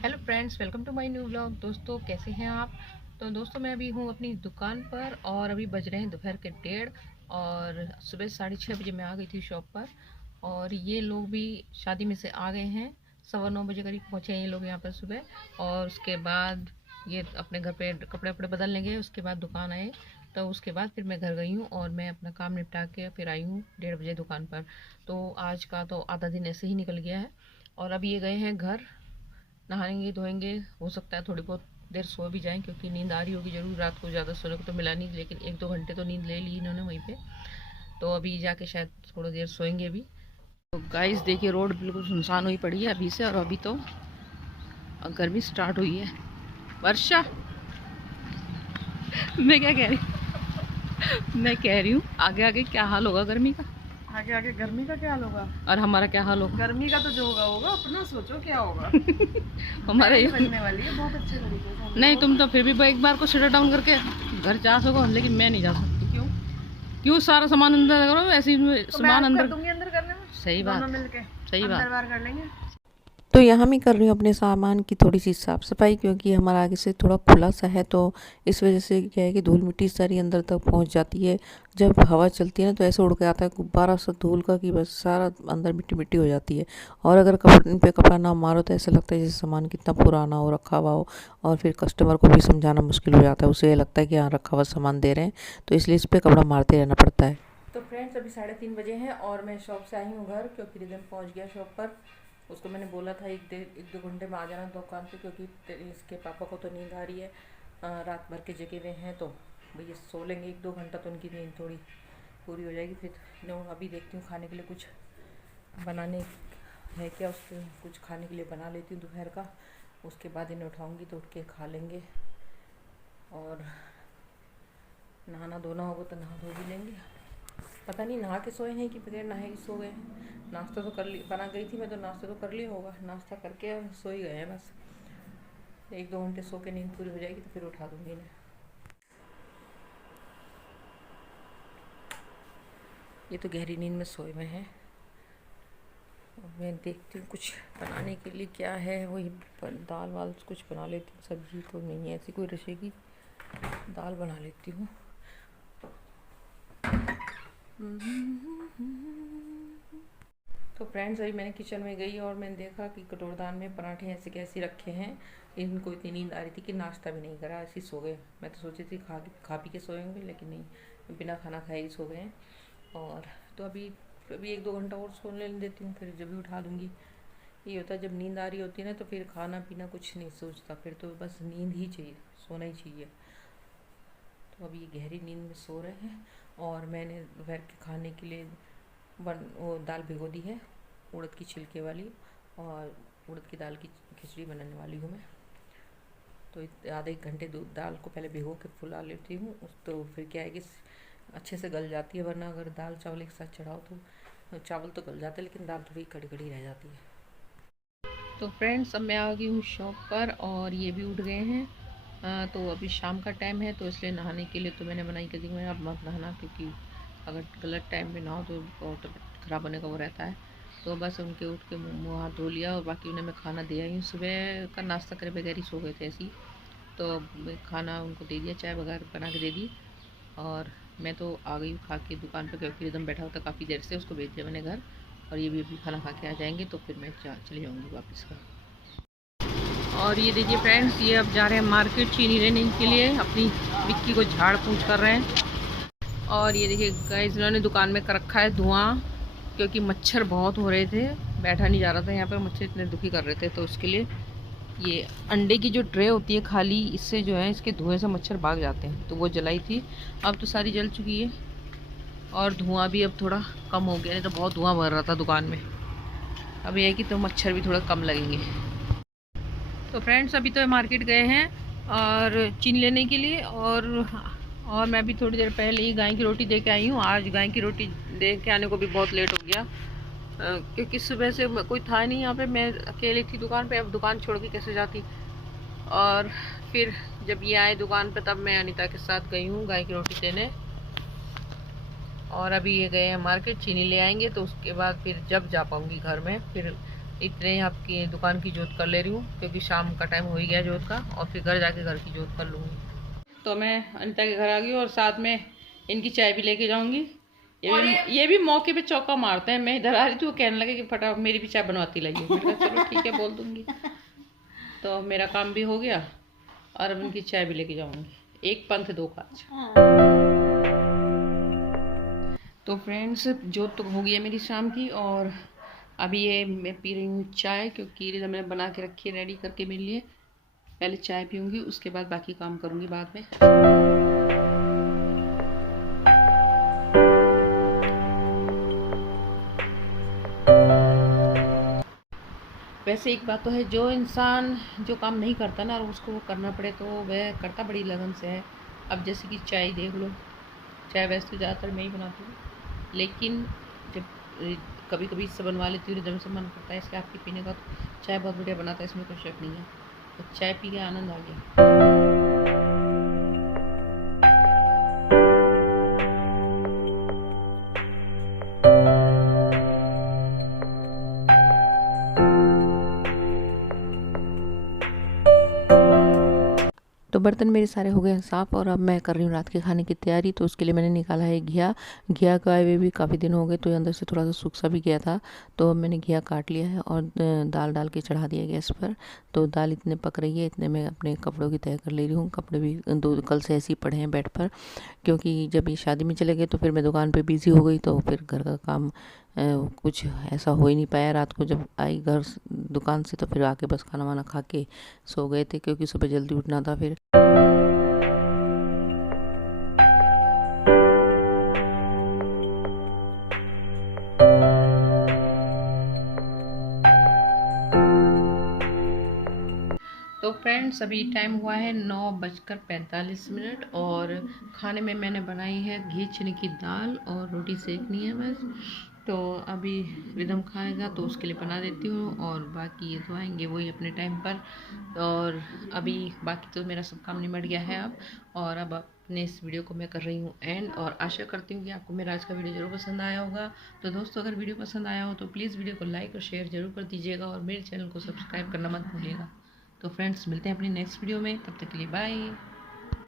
Hello friends, welcome to my new vlog. दोस्तों, कैसे हैं आप? तो दोस्तों, मैं अभी हूँ अपनी दुकान पर और अभी बज रहे हैं दोपहर के 1:30 और सुबह 6:30 बजे मैं आ गई थी शॉप पर। और ये लोग भी शादी में से आ गए हैं। 9:15 बजे करीब पहुँचे हैं ये लोग यहाँ पर सुबह। और उसके बाद ये अपने घर पे कपड़े वपड़े बदल लेंगे। उसके बाद दुकान आए, तो उसके बाद फिर मैं घर गई हूँ और मैं अपना काम निपटा के फिर आई हूँ 1:30 बजे दुकान पर। तो आज का तो आधा दिन ऐसे ही निकल गया है। और अभी ये गए हैं घर, नहाएंगे धोएंगे। हो सकता है थोड़ी बहुत देर सो भी जाएं क्योंकि नींद आ रही होगी ज़रूर। रात को ज़्यादा सोने को तो मिला नहीं, लेकिन 1-2 घंटे तो नींद ले ली इन्होंने वहीं पे। तो अभी जाके शायद थोड़ी देर सोएंगे भी। तो गाइस देखिए, रोड बिल्कुल सुनसान हुई पड़ी है अभी से। और अभी तो गर्मी स्टार्ट हुई है। वर्षा मैं क्या कह रही मैं कह रही हूँ आगे आगे क्या हाल होगा गर्मी का। आगे आगे गर्मी का क्या हाल होगा? और हमारा क्या हाल होगा? गर्मी का तो जो होगा होगा, अपना सोचो क्या होगा। हमारा ये बनने वाली है बहुत अच्छे तरीके से। नहीं, तुम तो फिर भी एक बार को शटर डाउन करके घर जा सको, लेकिन मैं नहीं जा सकती। क्यों? क्यों सारा सामान अंदर करो, ऐसे ही तो मैं सामान हेल्प कर अंदर। दूंगी अंदर करने में। सही बात, दोनों मिलके सही अंदर बात। बाहर कर लेंगे। तो यहाँ मैं कर रही हूँ अपने सामान की थोड़ी सी साफ़ सफाई, क्योंकि हमारा आगे से थोड़ा खुला सा है, तो इस वजह से क्या है कि धूल मिट्टी सारी अंदर तक पहुँच जाती है। जब हवा चलती है ना, तो ऐसे उड़ के आता है गुब्बारा सा धूल का कि बस सारा अंदर मिट्टी मिट्टी हो जाती है। और अगर कपड़े पे कपड़ा ना मारो तो ऐसा लगता है जैसे सामान कितना पुराना हो, रखा हुआ हो। और फिर कस्टमर को भी समझाना मुश्किल हो जाता है, उसे ये लगता है कि हाँ रखा हुआ सामान दे रहे हैं, तो इसलिए इस पर कपड़ा मारते रहना पड़ता है। तो फ्रेंड्स, अभी 3:30 बजे हैं और मैं शॉप से आई हूँ घर, क्योंकि रिदम पहुँच गया शॉप पर। उसको मैंने बोला था 1-2 घंटे में आ जाना दुकान पे, क्योंकि इसके पापा को तो नींद आ रही है। रात भर के जगे हुए हैं, तो भैया सो लेंगे 1-2 घंटा, तो उनकी नींद थोड़ी पूरी हो जाएगी। फिर अभी देखती हूँ खाने के लिए कुछ बनाने है क्या, उसके कुछ खाने के लिए बना लेती हूँ दोपहर का। उसके बाद इन्हें उठाऊँगी तो उठ के खा लेंगे। और नहाना धोना होगा तो नहा धो भी लेंगे। पता नहीं नहा के सोए हैं कि बगैर नहाए के सो गए हैं। नाश्ता तो कर ली, बना गई थी मैं, तो नाश्ता तो कर लिया होगा। नाश्ता करके सो ही गए हैं बस। 1-2 घंटे सो के नींद पूरी हो जाएगी तो फिर उठा दूँगी इन्हें। ये तो गहरी नींद में सोए हुए हैं। मैं देखती हूँ कुछ बनाने के लिए क्या है, वही दाल वाल कुछ बना लेती हूँ। सब्जी तो नहीं है ऐसी कोई रशे की, दाल बना लेती हूँ। तो फ्रेंड्स, अभी मैंने किचन में गई और मैंने देखा कि कटोरदान में पराठे ऐसे कैसे रखे हैं। इनको इतनी नींद आ रही थी कि नाश्ता भी नहीं करा, ऐसे ही सो गए। मैं तो सोची थी खा पी के सोएंगे, लेकिन नहीं, बिना खाना खाए ही सो गए हैं। और तो अभी 1-2 घंटा और सो लेने देती हूँ, फिर जब भी उठा दूँगी। ये होता है जब नींद आ रही होती है ना, तो फिर खाना पीना कुछ नहीं सोचता, फिर तो बस नींद ही चाहिए, सोना ही चाहिए। तो अभी ये गहरी नींद में सो रहे हैं। और मैंने दोपहर के खाने के लिए वो दाल भिगो दी है, उड़द की छिलके वाली, और उड़द की दाल की खिचड़ी बनाने वाली हूँ मैं। तो आधे 1 घंटे दाल को पहले भिगो के फुला लेती हूँ, तो फिर क्या है कि अच्छे से गल जाती है। वरना अगर दाल चावल एक साथ चढ़ाओ तो चावल तो गल जाते हैं, लेकिन दाल थोड़ी कड़ी कड़ी रह जाती है। तो फ्रेंड्स, अब मैं आ गई हूँ शॉप पर और ये भी उठ गए हैं। तो अभी शाम का टाइम है, तो इसलिए नहाने के लिए तो मैंने मना ही कर दी। मैं अब मत नहाना, क्योंकि अगर गलत टाइम पे नहाओ तो बहुत ख़राब होने का वो रहता है। तो बस उनके उठ के मुँह हाथ धो लिया और बाकी उन्हें मैं खाना दिया ही। सुबह का नाश्ता करे बगैर ही सो गए थे ऐसे ही, तो मैं खाना उनको दे दिया, चाय वगैरह बना के दे दी। और मैं तो आ गई खा के दुकान पर, क्योंकि एकदम बैठा हुआ था काफ़ी देर से। उसको भेज दिया मैंने घर, और ये भी अभी खाना खा के आ जाएंगे, तो फिर मैं चली जाऊँगी वापस घर। और ये देखिए फ्रेंड्स, ये अब जा रहे हैं मार्केट चीनी लेने के लिए। अपनी विक्की को झाड़ पूछ कर रहे हैं। और ये देखिए गाइस, इन्होंने दुकान में कर रखा है धुआं, क्योंकि मच्छर बहुत हो रहे थे, बैठा नहीं जा रहा था यहाँ पे। मच्छर इतने दुखी कर रहे थे, तो उसके लिए ये अंडे की जो ट्रे होती है खाली, इससे जो है इसके धुएं से मच्छर भाग जाते हैं, तो वो जलाई थी। अब तो सारी जल चुकी है और धुआं भी अब थोड़ा कम हो गया, नहीं तो बहुत धुआं भर रहा था दुकान में। अब ये है कि तो मच्छर भी थोड़ा कम लगेंगे। तो फ्रेंड्स, अभी तो मार्केट गए हैं और चीनी लेने के लिए। और मैं भी थोड़ी देर पहले ही गाय की रोटी दे के आई हूँ। आज गाय की रोटी दे के आने को भी बहुत लेट हो गया, क्योंकि सुबह से कोई था नहीं यहाँ पे। मैं अकेली थी दुकान पे, अब दुकान छोड़ के कैसे जाती। और फिर जब ये आए दुकान पे, तब मैं अनीता के साथ गई हूँ गाय की रोटी देने। और अभी ये गए हैं मार्केट, चीनी ले आएंगे, तो उसके बाद फिर जब जा पाऊँगी घर में, फिर इतने ही आपकी दुकान की जोत कर ले रही हूँ क्योंकि शाम का टाइम हो ही गया जोत का, और फिर घर जाके घर की जोत कर लूँगी। तो मैं अनिता के घर आ गई और साथ में इनकी चाय भी लेके जाऊँगी। ये भी मौके पे चौका मारते हैं। मैं इधर आ रही थी, वो कहने लगे कि फटाफट मेरी भी चाय बनवाती लाइए। मैंने कहा चलो ठीक है, बोल दूँगी। तो मेरा काम भी हो गया और अब इनकी चाय भी लेके जाऊँगी। एक पंथ दो काज। तो फ्रेंड्स, जोत तो हो गई है मेरी शाम की, और अभी ये मैं पी रही हूँ चाय, क्योंकि मैंने बना के रखी है रेडी करके मेरे लिए। पहले चाय पीऊँगी, उसके बाद बाकी काम करूँगी बाद में। वैसे एक बात तो है, जो इंसान जो काम नहीं करता ना और उसको वो करना पड़े तो वह करता बड़ी लगन से है। अब जैसे कि चाय देख लो, चाय वैसे तो ज़्यादातर मैं ही बनाती हूँ, लेकिन जब कभी कभी इससे बनवा लेती हूँ, जब से मन करता है इसके आपके पीने का, तो चाय बहुत बढ़िया बनाता है, इसमें कोई शक नहीं है। तो चाय पी के आनंद आ गया। तो बर्तन मेरे सारे हो गए हैं साफ़ और अब मैं कर रही हूँ रात के खाने की तैयारी। तो उसके लिए मैंने निकाला है घिया का हुए भी काफ़ी दिन हो गए, तो अंदर से थोड़ा सा सूख सा भी गया था। तो मैंने घिया काट लिया है और दाल डाल के चढ़ा दिया गैस पर। तो दाल इतने पक रही है, इतने मैं अपने कपड़ों की तय कर ले रही हूँ। कपड़े भी कल से ऐसे ही पड़े हैं बेड पर, क्योंकि जब ये शादी में चले गए तो फिर मैं दुकान पर बिज़ी हो गई, तो फिर घर का काम कुछ ऐसा हो ही नहीं पाया। रात को जब आई दुकान से तो फिर आके बस खाना वाना खा के सो गए थे, क्योंकि सुबह जल्दी उठना था फिर। तो फ्रेंड्स, अभी टाइम हुआ है 9:45 और खाने में मैंने बनाई है घी चने की दाल और रोटी सेकनी है बस। तो अभी रिदम खाएगा तो उसके लिए बना देती हूँ, और बाकी ये तो आएंगे वही अपने टाइम पर। और अभी बाकी तो मेरा सब काम निमट गया है अब। और अब अपने इस वीडियो को मैं कर रही हूँ एंड, और आशा करती हूँ कि आपको मेरा आज का वीडियो ज़रूर पसंद आया होगा। तो दोस्तों, अगर वीडियो पसंद आया हो तो प्लीज़ वीडियो को लाइक और शेयर ज़रूर कर दीजिएगा, और मेरे चैनल को सब्सक्राइब करना मत भूलिएगा। तो फ्रेंड्स, मिलते हैं अपनी नेक्स्ट वीडियो में, तब तक के लिए बाय।